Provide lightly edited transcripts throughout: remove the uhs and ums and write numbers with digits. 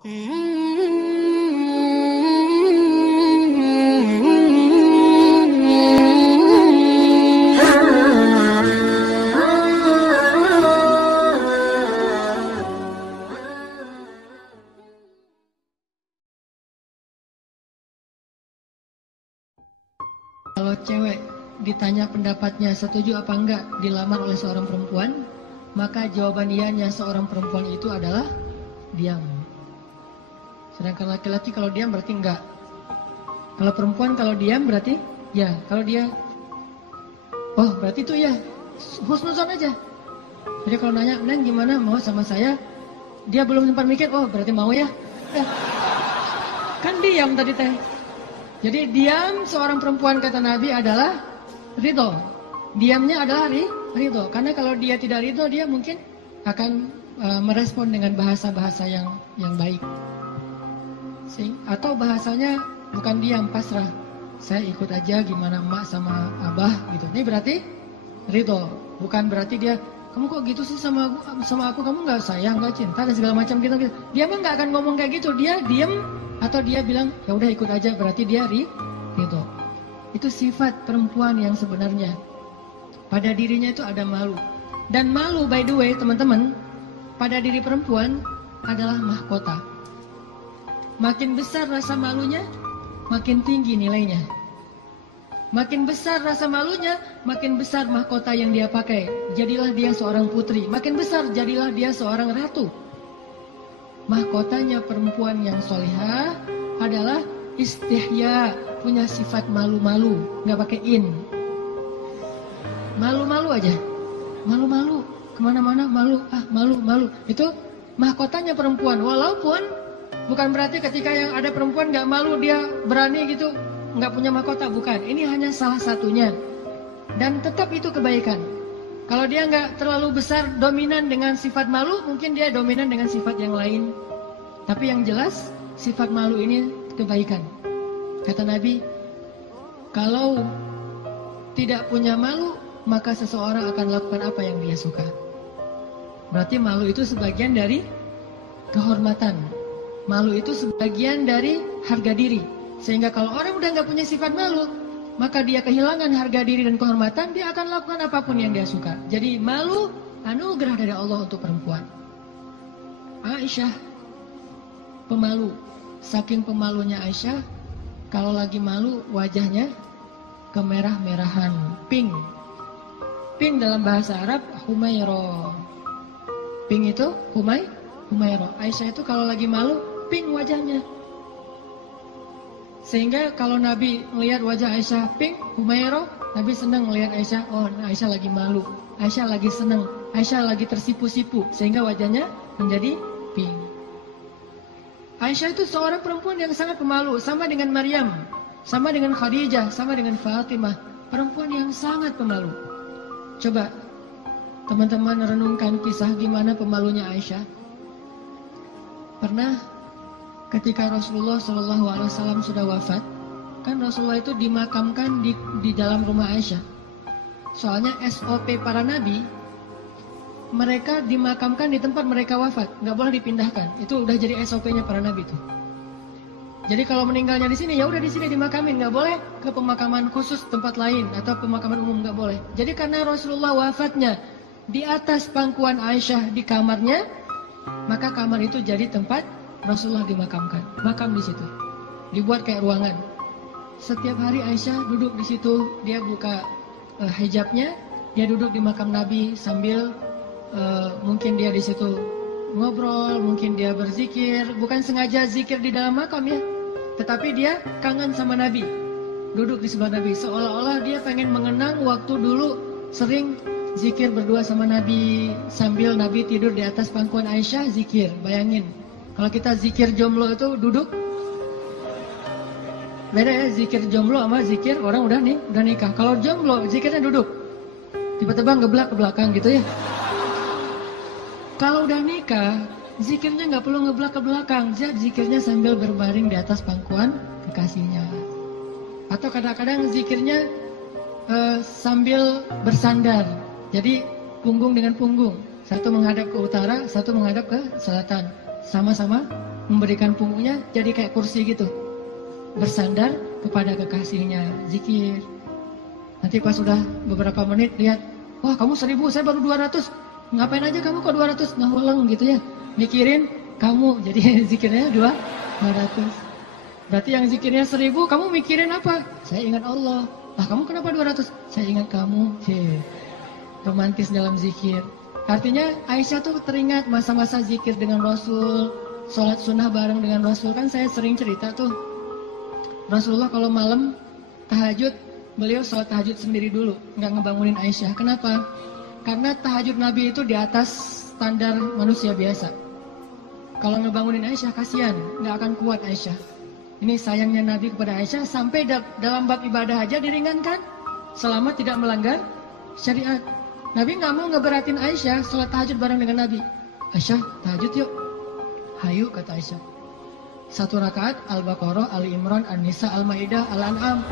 Kalau cewek ditanya pendapatnya setuju apa enggak dilamar oleh seorang perempuan, maka jawaban ianya seorang perempuan itu adalah diam. Sedangkan laki-laki kalau diam berarti enggak. Kalau perempuan kalau diam berarti ya. Kalau dia, oh berarti itu ya, husnuzon aja. Jadi kalau nanya, Neng gimana mau sama saya? Dia belum sempat mikir, oh berarti mau ya. Kan diam tadi teh. Jadi diam seorang perempuan kata Nabi adalah ridho. Diamnya adalah ridho. Karena kalau dia tidak ridho, dia mungkin akan merespon dengan bahasa-bahasa yang baik. Atau bahasanya bukan diam, pasrah. Saya ikut aja gimana emak sama abah gitu. Ini berarti ridho. Bukan berarti dia, kamu kok gitu sih sama aku, kamu nggak sayang, nggak cinta dan segala macam gitu. Dia mah nggak akan ngomong kayak gitu. Dia diam atau dia bilang ya udah ikut aja, berarti dia ridho. Itu sifat perempuan yang sebenarnya. Pada dirinya itu ada malu. Dan malu, by the way teman-teman, pada diri perempuan adalah mahkota. Makin besar rasa malunya, makin tinggi nilainya. Makin besar rasa malunya, makin besar mahkota yang dia pakai. Jadilah dia seorang putri. Makin besar, jadilah dia seorang ratu. Mahkotanya perempuan yang solihah adalah istihya, punya sifat malu-malu, nggak pakai in. Malu-malu aja, malu-malu, kemana-mana malu, malu-malu. Itu mahkotanya perempuan. Walaupun bukan berarti ketika yang ada perempuan nggak malu dia berani gitu, nggak punya mahkota, bukan. Ini hanya salah satunya. Dan tetap itu kebaikan. Kalau dia nggak terlalu besar dominan dengan sifat malu, mungkin dia dominan dengan sifat yang lain. Tapi yang jelas sifat malu ini kebaikan. Kata Nabi, kalau tidak punya malu, maka seseorang akan lakukan apa yang dia suka. Berarti malu itu sebagian dari kehormatan. Malu itu sebagian dari harga diri. Sehingga kalau orang udah nggak punya sifat malu, maka dia kehilangan harga diri dan kehormatan, dia akan lakukan apapun yang dia suka. Jadi malu anugerah dari Allah untuk perempuan. Aisyah pemalu. Saking pemalunya Aisyah, kalau lagi malu wajahnya kemerah-merahan, pink. Pink dalam bahasa Arab humayro. Pink itu humayro. Aisyah itu kalau lagi malu pink wajahnya. Sehingga kalau Nabi melihat wajah Aisyah pink, humayro, Nabi senang melihat Aisyah, oh Aisyah lagi malu, Aisyah lagi senang, Aisyah lagi tersipu-sipu, sehingga wajahnya menjadi pink. Aisyah itu seorang perempuan yang sangat pemalu, sama dengan Maryam, sama dengan Khadijah, sama dengan Fatimah, perempuan yang sangat pemalu. Coba teman-teman renungkan kisah gimana pemalunya Aisyah. Pernah ketika Rasulullah SAW sudah wafat, kan Rasulullah itu dimakamkan di dalam rumah Aisyah. Soalnya SOP para nabi, mereka dimakamkan di tempat mereka wafat, nggak boleh dipindahkan. Itu udah jadi SOP-nya para nabi itu. Jadi kalau meninggalnya di sini, ya udah di sini dimakamin, nggak boleh ke pemakaman khusus tempat lain atau pemakaman umum, nggak boleh. Jadi karena Rasulullah wafatnya di atas pangkuan Aisyah di kamarnya, maka kamar itu jadi tempat Rasulullah dimakamkan, makam di situ, dibuat kayak ruangan. Setiap hari Aisyah duduk di situ, dia buka hijabnya, dia duduk di makam Nabi sambil mungkin dia di situ ngobrol, mungkin dia berzikir, bukan sengaja zikir di dalam makam ya, tetapi dia kangen sama Nabi, duduk di sebelah Nabi, seolah-olah dia pengen mengenang waktu dulu sering zikir berdua sama Nabi sambil Nabi tidur di atas pangkuan Aisyah zikir. Bayangin. Kalau kita zikir jomblo itu duduk, beda ya zikir jomblo sama zikir orang udah nikah. Kalau jomblo zikirnya duduk, tiba-tiba ngeblak ke belakang gitu ya. Kalau udah nikah, zikirnya nggak perlu ngeblak ke belakang, zikirnya sambil berbaring di atas pangkuan kekasihnya. Atau kadang-kadang zikirnya sambil bersandar, jadi punggung dengan punggung, satu menghadap ke utara, satu menghadap ke selatan. Sama-sama memberikan punggungnya jadi kayak kursi gitu. Bersandar kepada kekasihnya, zikir. Nanti pas sudah beberapa menit lihat, wah kamu 1000, saya baru 200. Ngapain aja kamu kok 200? Ngaweleng gitu ya. Mikirin kamu, jadi zikirnya 200. Berarti yang zikirnya 1000, kamu mikirin apa? Saya ingat Allah. Ah kamu kenapa 200? Saya ingat kamu. Romantis dalam zikir. Artinya Aisyah tuh teringat masa-masa zikir dengan Rasul, sholat sunnah bareng dengan Rasul. Kan saya sering cerita tuh, Rasulullah kalau malam tahajud, beliau sholat tahajud sendiri dulu, nggak ngebangunin Aisyah. Kenapa? Karena tahajud Nabi itu di atas standar manusia biasa. Kalau ngebangunin Aisyah kasihan, nggak akan kuat Aisyah. Ini sayangnya Nabi kepada Aisyah, sampai dalam bab ibadah aja diringankan selama tidak melanggar syariat. Nabi nggak mau ngeberatin Aisyah sholat tahajud bareng dengan Nabi. Aisyah tahajud yuk. Hayu kata Aisyah. 1 rakaat Al-Baqarah, Ali Imran, An-Nisa, Al-Maidah, Al-An'am.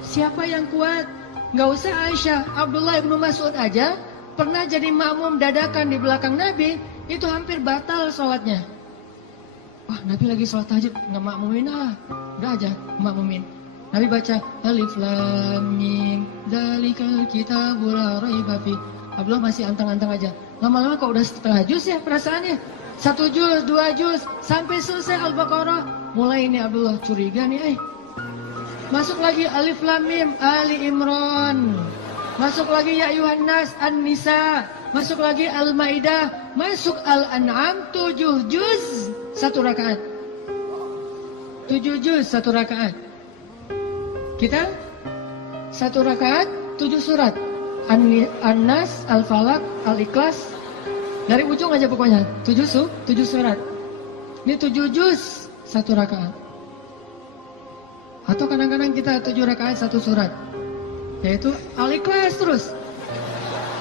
Siapa yang kuat? Nggak usah Aisyah, Abdullah ibnu Mas'ud aja pernah jadi makmum dadakan di belakang Nabi, itu hampir batal sholatnya. Wah Nabi lagi sholat tahajud, nggak makmumin udah aja makmumin. Nabi baca Alif Lam Mim Dzalikal Kitabul La Raiba Fi. Abdullah masih antang-antang aja. Lama-lama kok udah setengah juz ya perasaannya. 1 juz, 2 juz, sampai selesai Al-Baqarah. Mulai ini Abdullah curiga nih, Masuk lagi Alif Lam Mim Ali Imran. Masuk lagi Ya Ayuhan Nas An-Nisa. Masuk lagi Al-Maidah. Masuk Al-An'am 7 juz 1 rakaat. 7 juz 1 rakaat. Kita 1 rakaat 7 surat. An-Nas, Al-Falaq, Al-Ikhlas. Dari ujung aja pokoknya 7 surat. Ini 7 juz 1 rakaat. Atau kadang-kadang kita 7 rakaat 1 surat. Yaitu Al-Ikhlas terus.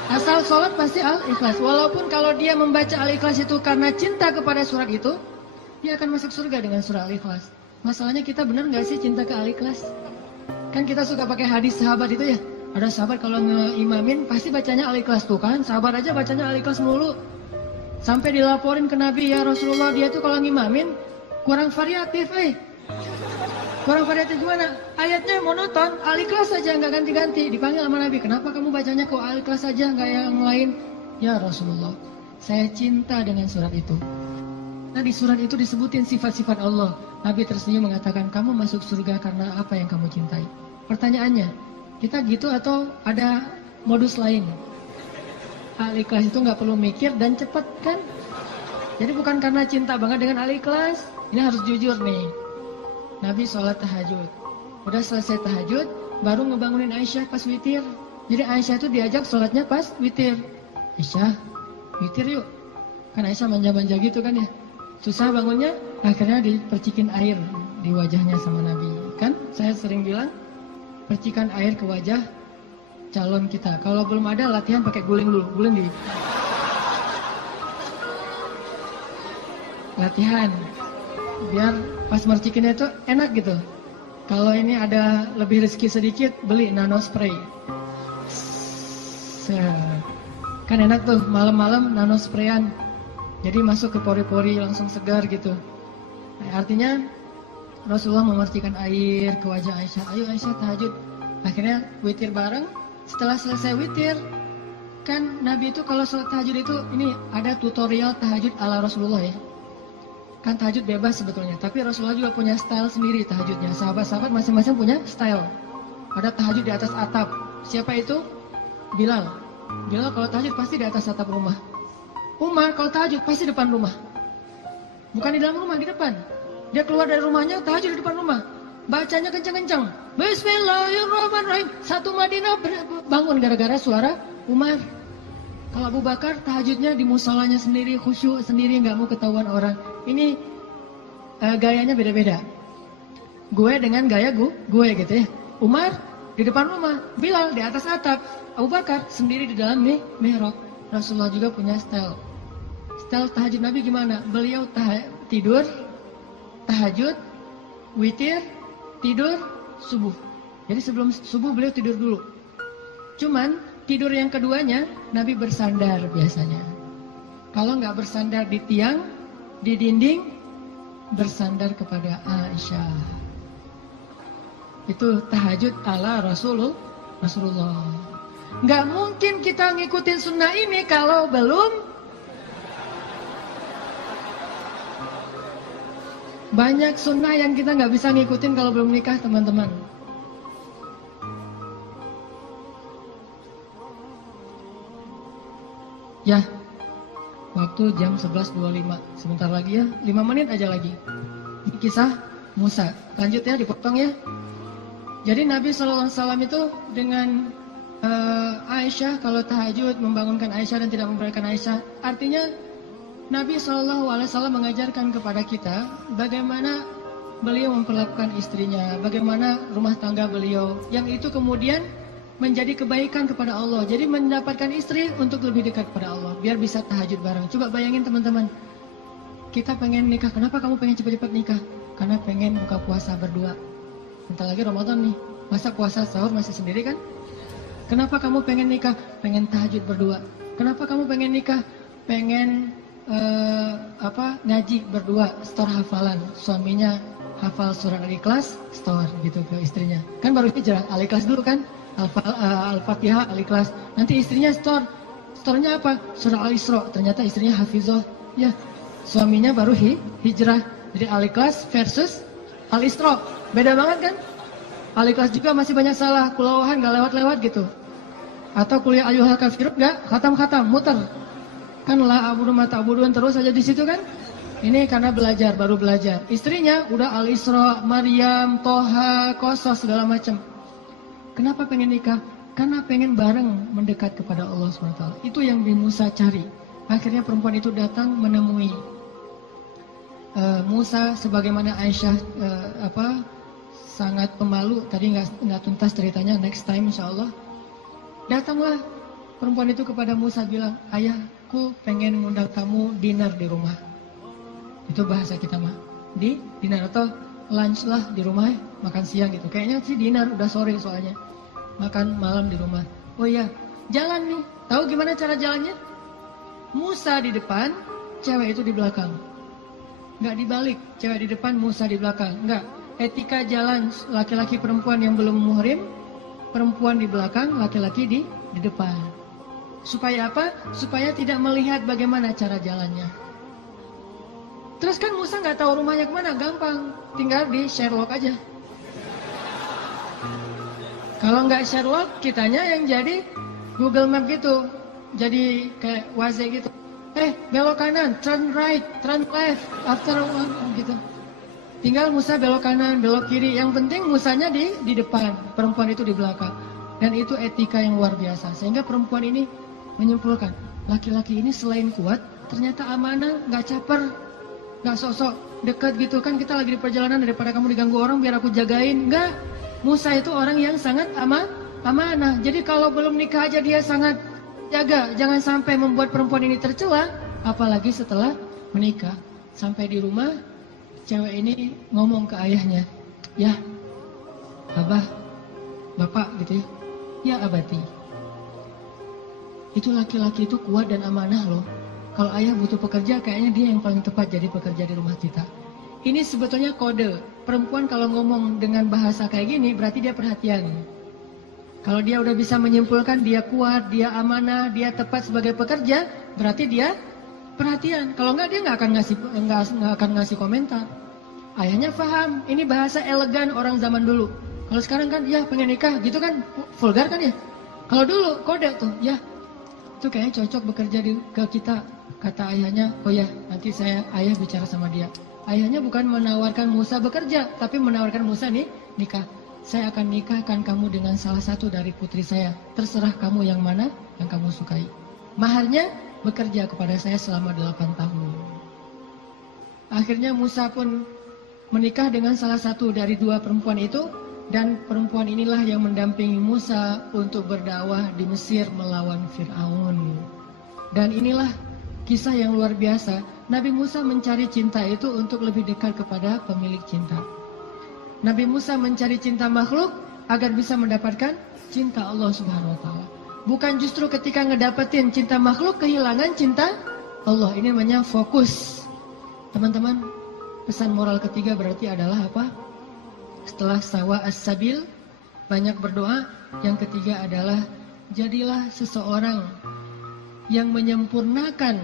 Asal sholat pasti Al-Ikhlas. Walaupun kalau dia membaca Al-Ikhlas itu karena cinta kepada surat itu, dia akan masuk surga dengan surah Al-Ikhlas. Masalahnya kita benar gak sih cinta ke Al-Ikhlas? Kan kita suka pakai hadis sahabat itu ya. Ada sahabat kalau ngeimamin pasti bacanya Al-Ikhlas tuh kan. Sahabat aja bacanya Al-Ikhlas mulu. Sampai dilaporin ke Nabi, ya Rasulullah dia tuh kalau ngimamin kurang variatif Kurang variatif gimana? Ayatnya monoton, Al-Ikhlas saja nggak ganti-ganti. Dipanggil sama Nabi, kenapa kamu bacanya kok Al-Ikhlas saja nggak yang lain? Ya Rasulullah, saya cinta dengan surat itu. Nah di surat itu disebutin sifat-sifat Allah. Nabi tersenyum mengatakan, kamu masuk surga karena apa yang kamu cintai. Pertanyaannya, kita gitu atau ada modus lain? Al-Ikhlas itu nggak perlu mikir dan cepat kan? Jadi bukan karena cinta banget dengan Al-Ikhlas. Ini harus jujur nih. Nabi sholat tahajud. Udah selesai tahajud, baru ngebangunin Aisyah pas witir. Jadi Aisyah itu diajak sholatnya pas witir. Aisyah, witir yuk. Kan Aisyah manja-manja gitu kan ya. Susah bangunnya, akhirnya dipercikin air di wajahnya sama Nabi. Kan saya sering bilang, percikan air ke wajah calon kita. Kalau belum ada latihan pakai guling dulu. Guling di latihan. Biar pas mercikinnya itu enak gitu. Kalau ini ada lebih rezeki sedikit, beli nano spray. Kan enak tuh malam-malam nano sprayan. Jadi masuk ke pori-pori langsung segar gitu. Nah, artinya Rasulullah memercikan air ke wajah Aisyah. Ayo Aisyah tahajud. Akhirnya witir bareng. Setelah selesai witir, kan Nabi itu kalau sholat tahajud itu ini ada tutorial tahajud ala Rasulullah ya. Kan tahajud bebas sebetulnya, tapi Rasulullah juga punya style sendiri tahajudnya. Sahabat-sahabat masing-masing punya style. Ada tahajud di atas atap. Siapa itu? Bilal. Bilal kalau tahajud pasti di atas atap rumah. Umar kalau tahajud pasti depan rumah. Bukan di dalam rumah, di depan. Dia keluar dari rumahnya, tahajud di depan rumah. Bacanya kencang-kencang. Bismillahirrahmanirrahim. Satu Madinah bangun gara-gara suara Umar. Kalau Abu Bakar tahajudnya di musolanya sendiri, khusyuk sendiri, nggak mau ketahuan orang. Ini gayanya beda-beda. Gue dengan gaya gue gitu ya. Umar di depan rumah, Bilal di atas atap, Abu Bakar sendiri di dalam mihrab. Rasulullah juga punya style. Style tahajud Nabi gimana? Beliau tidur, tahajud, witir, tidur, subuh. Jadi sebelum subuh beliau tidur dulu. Cuman tidur yang keduanya Nabi bersandar biasanya. Kalau nggak bersandar di tiang, di dinding, bersandar kepada Aisyah. Itu tahajud ala Rasulullah. Nggak mungkin kita ngikutin sunnah ini kalau belum. Banyak sunnah yang kita nggak bisa ngikutin kalau belum nikah, teman-teman. Ya, waktu jam 11.25. Sebentar lagi ya, 5 menit aja lagi. Ini kisah Musa. Lanjut ya, dipotong ya. Jadi Nabi SAW itu dengan Aisyah, kalau tahajud membangunkan Aisyah dan tidak membiarkan Aisyah. Artinya Nabi SAW mengajarkan kepada kita bagaimana beliau memperlakukan istrinya, bagaimana rumah tangga beliau, yang itu kemudian menjadi kebaikan kepada Allah. Jadi mendapatkan istri untuk lebih dekat kepada Allah, biar bisa tahajud bareng. Coba bayangin teman-teman, kita pengen nikah. Kenapa kamu pengen cepat-cepat nikah? Karena pengen buka puasa berdua. Bentar lagi Ramadan nih, masa puasa sahur masih sendiri kan? Kenapa kamu pengen nikah? Pengen tahajud berdua. Kenapa kamu pengen nikah? Pengen ngaji berdua, store hafalan. Suaminya hafal surat Al-Ikhlas, store gitu ke istrinya. Kan baru hijrah, Al-Ikhlas dulu kan? Al-Fatihah, Al-Ikhlas. Nanti istrinya store-nya apa? Surah Al-Isra. Ternyata istrinya hafizah. Ya, suaminya baru hijrah. Jadi Al-Ikhlas versus Al-Isra. Beda banget kan? Al-Ikhlas juga masih banyak salah, kulawahan gak lewat-lewat gitu. Atau kuliah ayyuhal kafirun gak khatam-khatam, muter. Kan la abudu mata abuduan terus aja di situ kan? Ini karena belajar, baru belajar. Istrinya udah Al-Isra, Maryam, Toha, Qasas segala macam. Kenapa pengen nikah? Karena pengen bareng mendekat kepada Allah SWT. Itu yang Nabi Musa cari. Akhirnya perempuan itu datang menemui Musa, sebagaimana Aisyah sangat pemalu. Tadi nggak tuntas ceritanya, next time insya Allah. Datanglah perempuan itu kepada Musa, bilang, ayahku pengen ngundang kamu dinner di rumah. Itu bahasa kita mah, di dinner atau lunch lah di rumah, makan siang gitu. Kayaknya sih dinner, udah sore soalnya. Makan malam di rumah. Oh iya, jalan nih. Tahu gimana cara jalannya? Musa di depan, cewek itu di belakang. Nggak dibalik, cewek di depan, Musa di belakang. Nggak. Etika jalan laki-laki perempuan yang belum muhrim, perempuan di belakang, laki-laki di depan. Supaya apa? Supaya tidak melihat bagaimana cara jalannya. Terus kan Musa nggak tahu rumahnya kemana, gampang, tinggal di Sherlock aja. Kalau nggak Sherlock, kitanya yang jadi Google Map gitu, jadi kayak Waze gitu. Belok kanan, turn right, turn left, after one gitu. Tinggal Musa belok kanan, belok kiri. Yang penting Musanya di depan, perempuan itu di belakang. Dan itu etika yang luar biasa. Sehingga perempuan ini menyimpulkan, laki-laki ini selain kuat, ternyata amanah, nggak caper, nggak sok-sok dekat gitu. Kan kita lagi di perjalanan, daripada kamu diganggu orang biar aku jagain. Nggak, Musa itu orang yang sangat amanah. Jadi kalau belum nikah aja dia sangat jaga, jangan sampai membuat perempuan ini tercela. Apalagi setelah menikah. Sampai di rumah, cewek ini ngomong ke ayahnya, ya abah, bapak gitu ya, ya abati. Itu laki-laki itu kuat dan amanah loh. Kalau ayah butuh pekerja, kayaknya dia yang paling tepat jadi pekerja di rumah kita. Ini sebetulnya kode. Perempuan kalau ngomong dengan bahasa kayak gini, berarti dia perhatian. Kalau dia udah bisa menyimpulkan dia kuat, dia amanah, dia tepat sebagai pekerja, berarti dia perhatian. Kalau enggak, dia nggak akan ngasih komentar. Ayahnya paham, ini bahasa elegan orang zaman dulu. Kalau sekarang kan, ya pengen nikah gitu kan, vulgar kan ya. Kalau dulu kode tuh, ya itu kayaknya cocok bekerja ke kita. Kata ayahnya, oh ya nanti ayah bicara sama dia. Ayahnya bukan menawarkan Musa bekerja, tapi menawarkan Musa nih nikah. Saya akan nikahkan kamu dengan salah satu dari putri saya. Terserah kamu yang mana yang kamu sukai. Maharnya bekerja kepada saya selama 8 tahun. Akhirnya Musa pun menikah dengan salah satu dari 2 perempuan itu. Dan perempuan inilah yang mendampingi Musa untuk berdakwah di Mesir melawan Fir'aun. Dan inilah kisah yang luar biasa. Nabi Musa mencari cinta itu untuk lebih dekat kepada pemilik cinta. Nabi Musa mencari cinta makhluk agar bisa mendapatkan cinta Allah Subhanahu wa Ta'ala. Bukan justru ketika ngedapetin cinta makhluk kehilangan cinta Allah. Ini namanya fokus. Teman-teman, pesan moral ketiga berarti adalah apa? Setelah sawa as-sabil, banyak berdoa. Yang ketiga adalah jadilah seseorang yang menyempurnakan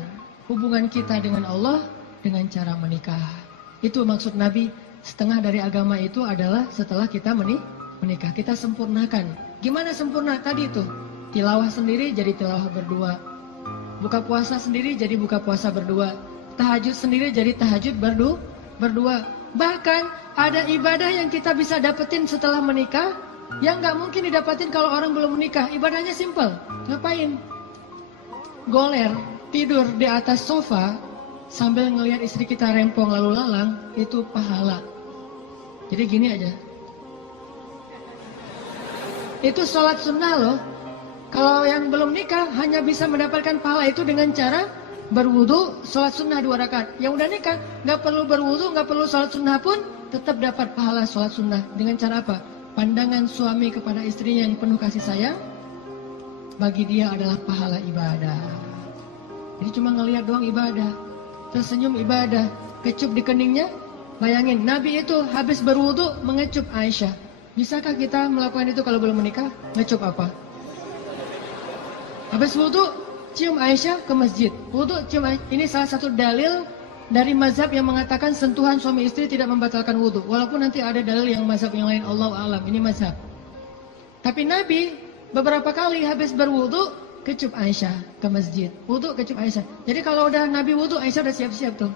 hubungan kita dengan Allah dengan cara menikah. Itu maksud Nabi, setengah dari agama itu adalah setelah kita menikah, kita sempurnakan. Gimana sempurna? Tadi itu, tilawah sendiri jadi tilawah berdua, buka puasa sendiri jadi buka puasa berdua, tahajud sendiri jadi tahajud berdua. Bahkan ada ibadah yang kita bisa dapetin setelah menikah yang gak mungkin didapetin kalau orang belum menikah. Ibadahnya simple. Ngapain? Goler, tidur di atas sofa sambil ngelihat istri kita rempong lalu lalang, itu pahala. Jadi gini aja, itu sholat sunnah loh. Kalau yang belum nikah hanya bisa mendapatkan pahala itu dengan cara berwudu, sholat sunnah 2 rakaat. Yang udah nikah gak perlu berwudu, gak perlu sholat sunnah pun tetap dapat pahala sholat sunnah. Dengan cara apa? Pandangan suami kepada istrinya yang penuh kasih sayang, bagi dia adalah pahala ibadah. Jadi cuma ngelihat doang ibadah, tersenyum ibadah, kecup di keningnya. Bayangin, Nabi itu habis berwudu mengecup Aisyah. Bisakah kita melakukan itu kalau belum menikah? Ngecup apa? Habis wudu, cium Aisyah ke masjid. Wudu, cium Aisyah. Ini salah satu dalil dari mazhab yang mengatakan sentuhan suami istri tidak membatalkan wudu. Walaupun nanti ada dalil yang mazhab yang lain, Allahu a'lam. Ini mazhab. Tapi Nabi beberapa kali habis berwudu kecup Aisyah ke masjid. Wudu kecup Aisyah. Jadi kalau udah Nabi wudu, Aisyah udah siap-siap tuh.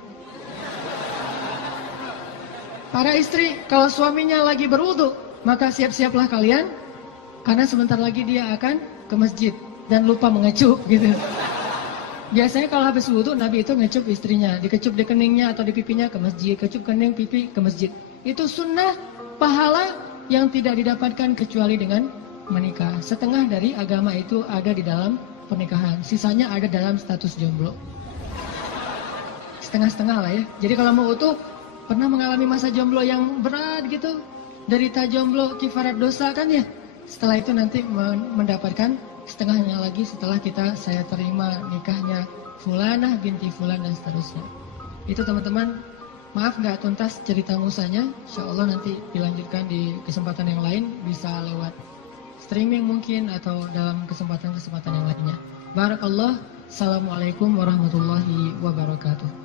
Para istri, kalau suaminya lagi berwudu, maka siap-siaplah kalian, karena sebentar lagi dia akan ke masjid dan lupa mengecup gitu. Biasanya kalau habis wudu, Nabi itu ngecup istrinya, dikecup di keningnya atau di pipinya ke masjid, kecup kening pipi ke masjid. Itu sunnah pahala yang tidak didapatkan kecuali dengan menikah. Setengah dari agama itu ada di dalam pernikahan, sisanya ada dalam status jomblo. Setengah-setengah lah ya. Jadi kalau mau utuh, pernah mengalami masa jomblo yang berat gitu, derita jomblo, kifarat dosa kan ya. Setelah itu nanti mendapatkan setengahnya lagi setelah saya terima nikahnya Fulanah binti Fulan dan seterusnya. Itu teman-teman, maaf gak tuntas cerita musanya. Insya Allah nanti dilanjutkan di kesempatan yang lain, bisa lewat streaming mungkin atau dalam kesempatan-kesempatan yang lainnya. Barakallah. Assalamualaikum warahmatullahi wabarakatuh.